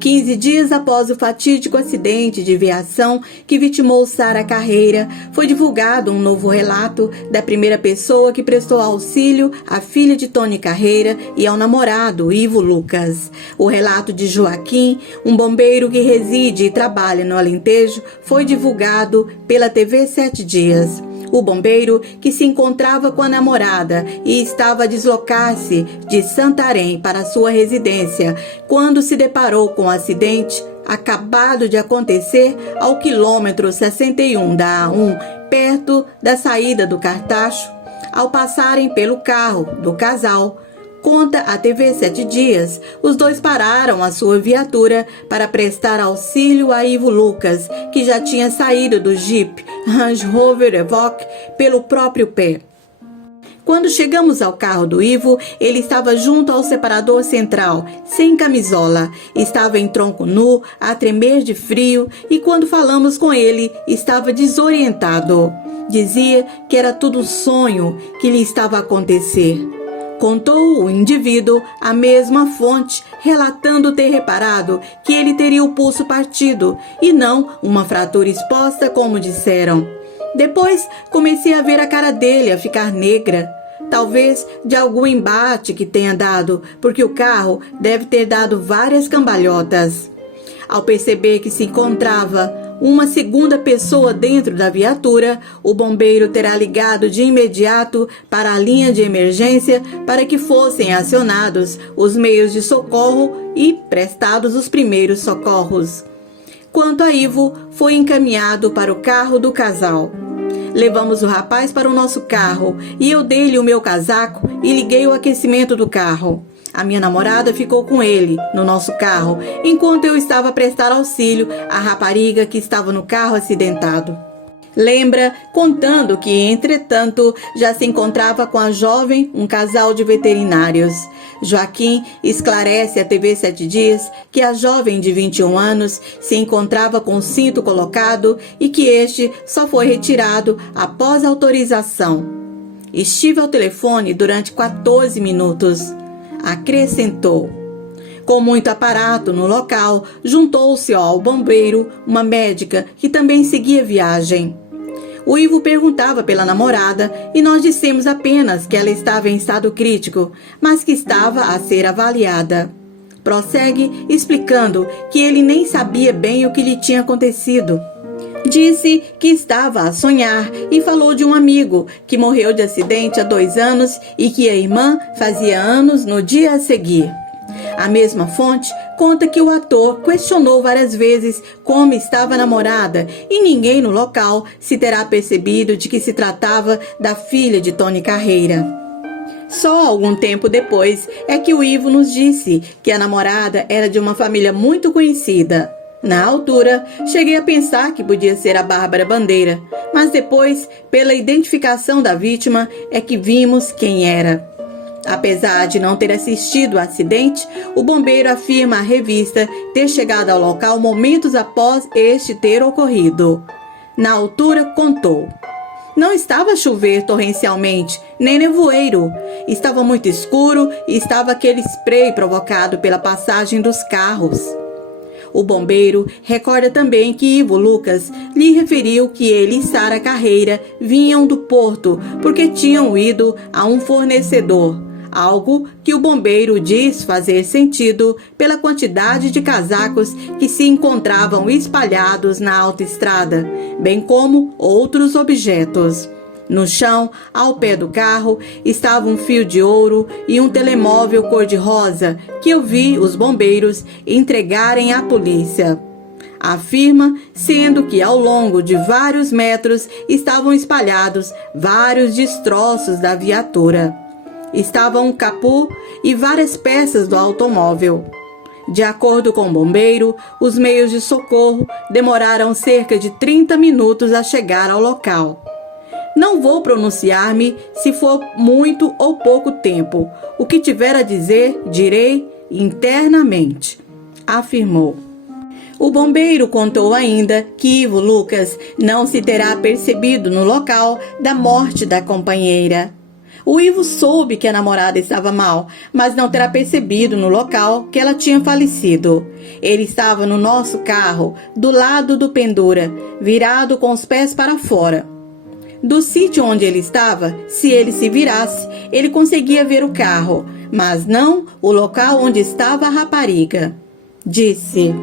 15 dias após o fatídico acidente de viação que vitimou Sara Carreira, foi divulgado um novo relato da primeira pessoa que prestou auxílio à filha de Tony Carreira e ao namorado Ivo Lucas. O relato de Joaquim, um bombeiro que reside e trabalha no Alentejo, foi divulgado pela TV 7 Dias. O bombeiro, que se encontrava com a namorada e estava a deslocar-se de Santarém para sua residência, quando se deparou com o acidente acabado de acontecer ao quilômetro 61 da A1, perto da saída do Cartacho. Ao passarem pelo carro do casal, conta a TV 7 Dias, os dois pararam a sua viatura para prestar auxílio a Ivo Lucas, que já tinha saído do Jeep Range Rover Evoque pelo próprio pé. Quando chegamos ao carro do Ivo, ele estava junto ao separador central, sem camisola. Estava em tronco nu, a tremer de frio, e quando falamos com ele, estava desorientado. Dizia que era tudo sonho que lhe estava a acontecer. Contou o indivíduo a mesma fonte, relatando ter reparado que ele teria o pulso partido e não uma fratura exposta, como disseram. Depois comecei a ver a cara dele a ficar negra, talvez de algum embate que tenha dado, porque o carro deve ter dado várias cambalhotas. Ao perceber que se encontrava uma segunda pessoa dentro da viatura, o bombeiro terá ligado de imediato para a linha de emergência para que fossem acionados os meios de socorro e prestados os primeiros socorros. Quanto a Ivo, foi encaminhado para o carro do casal. Levamos o rapaz para o nosso carro e eu dei-lhe o meu casaco e liguei o aquecimento do carro. A minha namorada ficou com ele, no nosso carro, enquanto eu estava a prestar auxílio à rapariga que estava no carro acidentado. Lembra, contando que, entretanto, já se encontrava com a jovem um casal de veterinários. Joaquim esclarece à TV 7 Dias que a jovem de 21 anos se encontrava com o cinto colocado e que este só foi retirado após autorização. Estive ao telefone durante 14 minutos. Acrescentou. Com muito aparato no local, juntou-se ao bombeiro uma médica que também seguia viagem. O Ivo perguntava pela namorada e nós dissemos apenas que ela estava em estado crítico, mas que estava a ser avaliada. Prossegue explicando que ele nem sabia bem o que lhe tinha acontecido. Disse que estava a sonhar e falou de um amigo que morreu de acidente há 2 anos e que a irmã fazia anos no dia a seguir. A mesma fonte conta que o ator questionou várias vezes como estava a namorada e ninguém no local se terá percebido de que se tratava da filha de Tony Carreira. Só algum tempo depois é que o Ivo nos disse que a namorada era de uma família muito conhecida. Na altura, cheguei a pensar que podia ser a Bárbara Bandeira, mas depois, pela identificação da vítima, é que vimos quem era. Apesar de não ter assistido ao acidente, o bombeiro afirma à revista ter chegado ao local momentos após este ter ocorrido. Na altura, contou. Não estava a chover torrencialmente, nem nevoeiro. Estava muito escuro e estava aquele spray provocado pela passagem dos carros. O bombeiro recorda também que Ivo Lucas lhe referiu que ele e Sara Carreira vinham do porto porque tinham ido a um fornecedor, algo que o bombeiro diz fazer sentido pela quantidade de casacos que se encontravam espalhados na autoestrada, bem como outros objetos. No chão, ao pé do carro, estava um fio de ouro e um telemóvel cor-de-rosa que eu vi os bombeiros entregarem à polícia. Afirma, sendo que ao longo de vários metros estavam espalhados vários destroços da viatura. Estava um capô e várias peças do automóvel. De acordo com o bombeiro, os meios de socorro demoraram cerca de 30 minutos a chegar ao local. Não vou pronunciar-me se for muito ou pouco tempo. O que tiver a dizer, direi internamente, afirmou. O bombeiro contou ainda que Ivo Lucas não se terá percebido no local da morte da companheira. O Ivo soube que a namorada estava mal, mas não terá percebido no local que ela tinha falecido. Ele estava no nosso carro, do lado do Pendura, virado com os pés para fora. Do sítio onde ele estava, se ele se virasse, ele conseguia ver o carro, mas não o local onde estava a rapariga. Disse: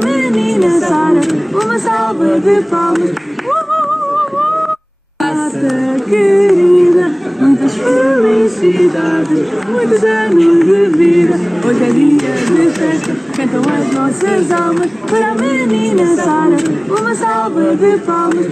Menina Sara, uma salva de palmas. Querida, muitas felicidades, muitos anos de vida. Hoje é dia de festa, cantam as nossas almas. Para a menina Sara, uma salva de palmas.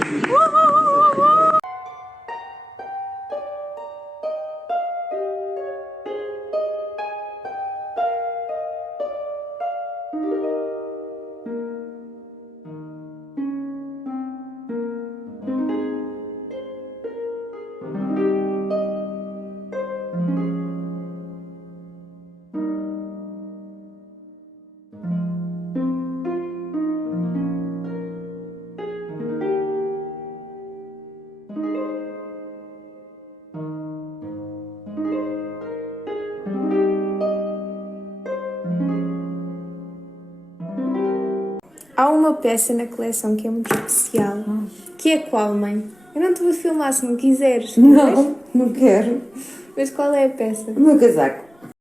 Há uma peça na coleção que é muito especial. Que é qual, mãe? Eu não te vou filmar se não quiseres. Não, não quero. Mas qual é a peça? O meu casaco.